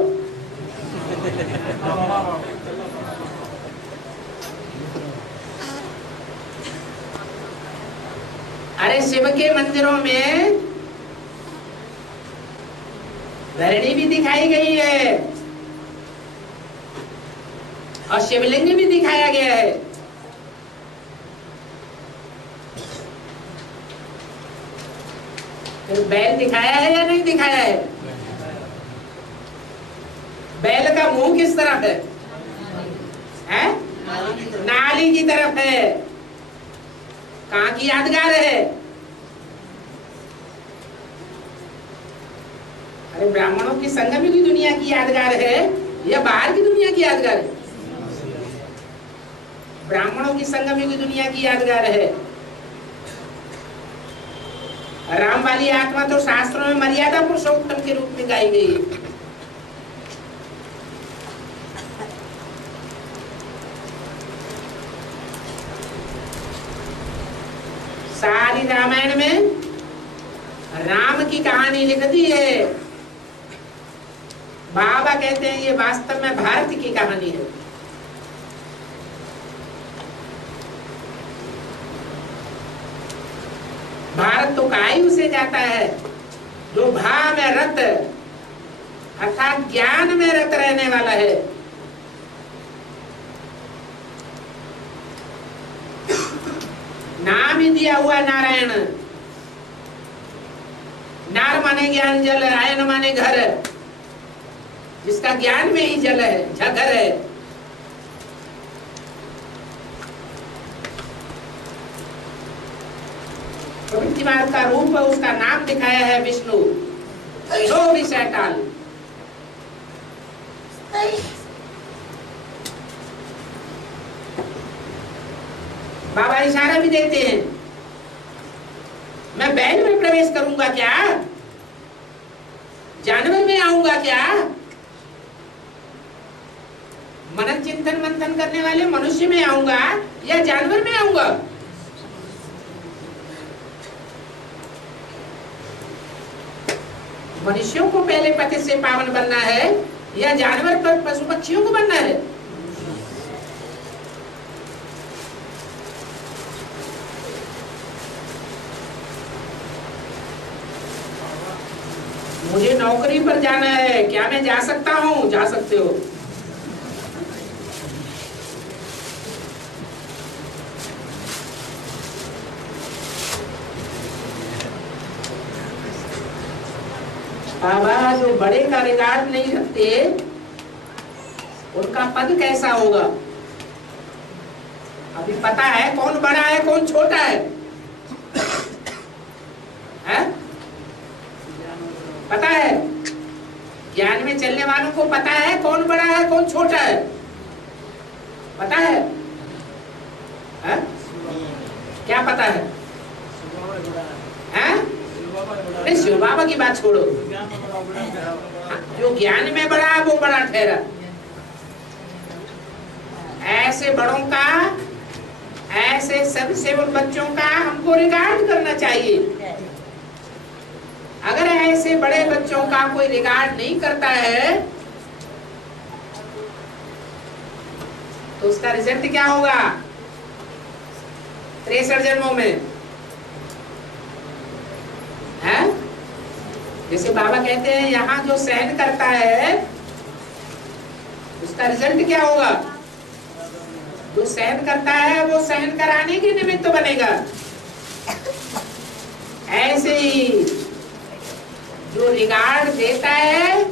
अरे शिव के मंदिरों में धरणी भी दिखाई गई है और शिवलिंग भी दिखाया गया है। फिर बैल दिखाया है या नहीं दिखाया है? बैल का मुंह किस तरफ है? हैं? नाली की तरफ है। कहाँ की यादगार है? अरे ब्राह्मणों की संगम की दुनिया की यादगार है या बाहर की दुनिया की यादगार है? ब्राह्मणों की संगम की दुनिया की यादगार है। राम वाली आत्मा तो शास्त्रों में मर्यादा पुरुषोत्तम के रूप में गाई गई है। सारी रामायण में राम की कहानी लिख दी है। बाबा कहते हैं ये वास्तव में भारत की कहानी है। भारत तो कायु से जाता है जो भा में रत अर्थात ज्ञान में रत रहने वाला है। नाम ही दिया हुआ नारायण। नार माने ज्ञान जल, आयन माने घर। जिसका ज्ञान में ही जल है, घर है। प्रवृत्ति मार्ग का रूप है, उसका नाम दिखाया है विष्णु। जो भी शैतान बाबा इशारा भी देते हैं, मैं बैल में प्रवेश करूंगा क्या? जानवर में आऊंगा क्या? मनन चिंतन मंथन करने वाले मनुष्य में आऊंगा या जानवर में आऊंगा? मनुष्यों को पहले पति से पावन बनना है या जानवर पर पशु पक्षियों को बनना है? मुझे नौकरी पर जाना है, क्या मैं जा सकता हूँ? जा सकते हो। बाबा जो बड़े का रिगार्ड नहीं रखते उनका पद कैसा होगा? अभी पता है कौन बड़ा है कौन छोटा है? पता है? ज्ञान में चलने वालों को पता है कौन बड़ा है कौन छोटा है? पता है? क्या पता है? नहीं, शिव बाबा की बात छोड़ो। जो ज्ञान में बड़ा है वो बड़ा ठहरा। ऐसे बड़ों का ऐसे सबसे उन बच्चों का हमको रिगार्ड करना चाहिए। अगर ऐसे बड़े बच्चों का कोई रिगार्ड नहीं करता है तो उसका रिजल्ट क्या होगा 63 जन्मों में है? जैसे बाबा कहते हैं यहाँ जो सहन करता है उसका रिजल्ट क्या होगा? जो सहन करता है वो सहन कराने के निमित्त बनेगा। ऐसे ही जो रिगार्ड देता है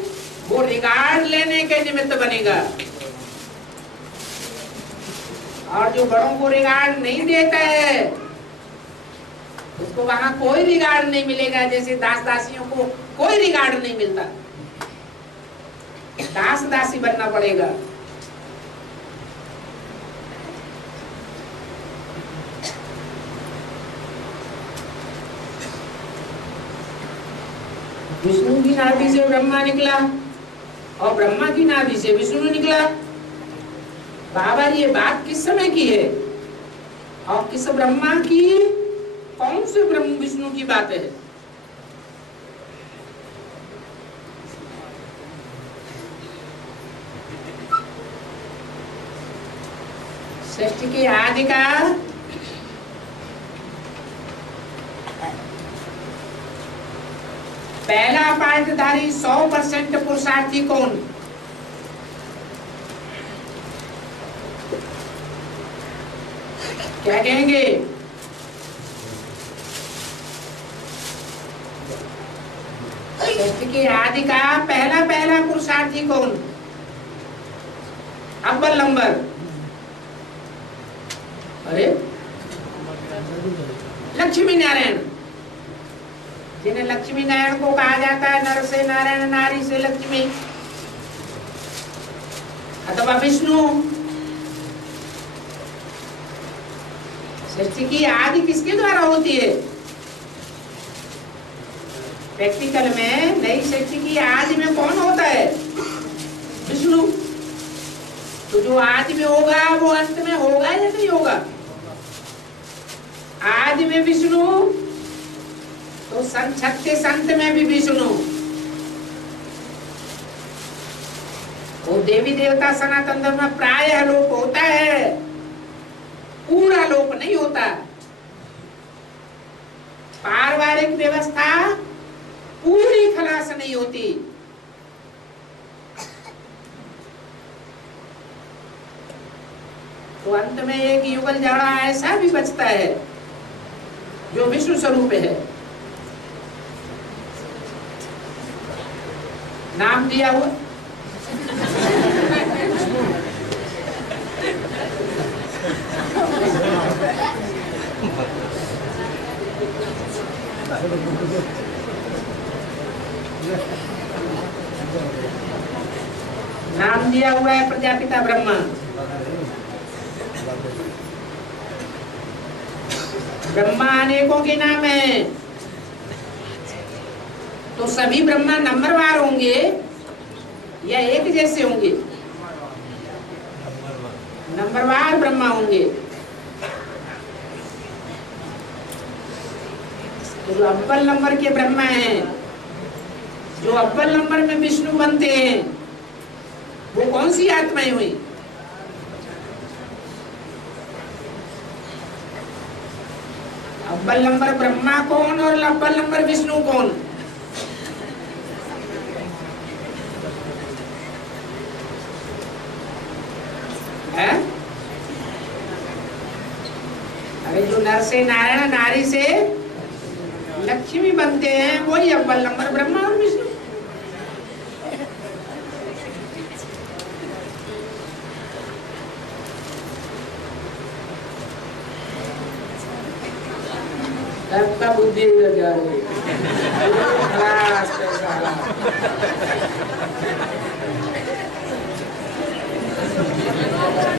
वो रिगार्ड लेने के निमित्त बनेगा, और जो बड़ों को रिगार्ड नहीं देता है उसको वहां कोई रिगार्ड नहीं मिलेगा। जैसे दास दासियों को कोई रिगार्ड नहीं मिलता, दास दासी बनना पड़ेगा। विष्णु की नाभि से ब्रह्मा निकला और ब्रह्मा की नाभि से विष्णु निकला। बाबा ये बात किस समय की है और किस ब्रह्मा की, कौन से ब्रह्म विष्णु की बात है? सृष्टि के आदि का पहला पार्टधारी 100% पुरुषार्थी कौन? क्या कहेंगे? सृष्टि के आदि का पहला पुरुषार्थी कौन? अव्वल नंबर। अरे लक्ष्मी नारायण, जिन्हें लक्ष्मी नारायण को कहा जाता है, नर से नारायण, नारी से लक्ष्मी, अथवा विष्णु। सृष्टि की आदि किसके द्वारा होती है? प्रैक्टिकल में नई सृष्टि की आदि में कौन होता है? विष्णु। तो जो आदि में होगा वो अंत में होगा या नहीं होगा? आदि में विष्णु तो संत संत में भी विष्णु। वो देवी देवता सनातन धर्म में प्रायः लोप होता है, पूरा लोप नहीं होता। पारिवारिक व्यवस्था पूरी खलास नहीं होती। तो अंत में एक युगल जाड़ा ऐसा भी बचता है जो विष्णु स्वरूप है। नाम दिया हुआ नाम दिया हुआ है प्रजापिता ब्रह्मा। ब्रह्मा अनेकों के नाम है, तो सभी ब्रह्मा नंबरवार होंगे या एक जैसे होंगे? नंबरवार ब्रह्मा होंगे। तो जो अव्वल नंबर के ब्रह्मा हैं, जो अव्वल नंबर में विष्णु बनते हैं, वो कौन सी आत्माएं हुई? अव्वल नंबर ब्रह्मा कौन और अव्वल नंबर विष्णु कौन? है? अरे जो नर से नारायण, नारी से लक्ष्मी बनते हैं, वही अव्वल नंबर ब्रह्मा और विष्णु। सबका बुद्धि उधर जा रही है।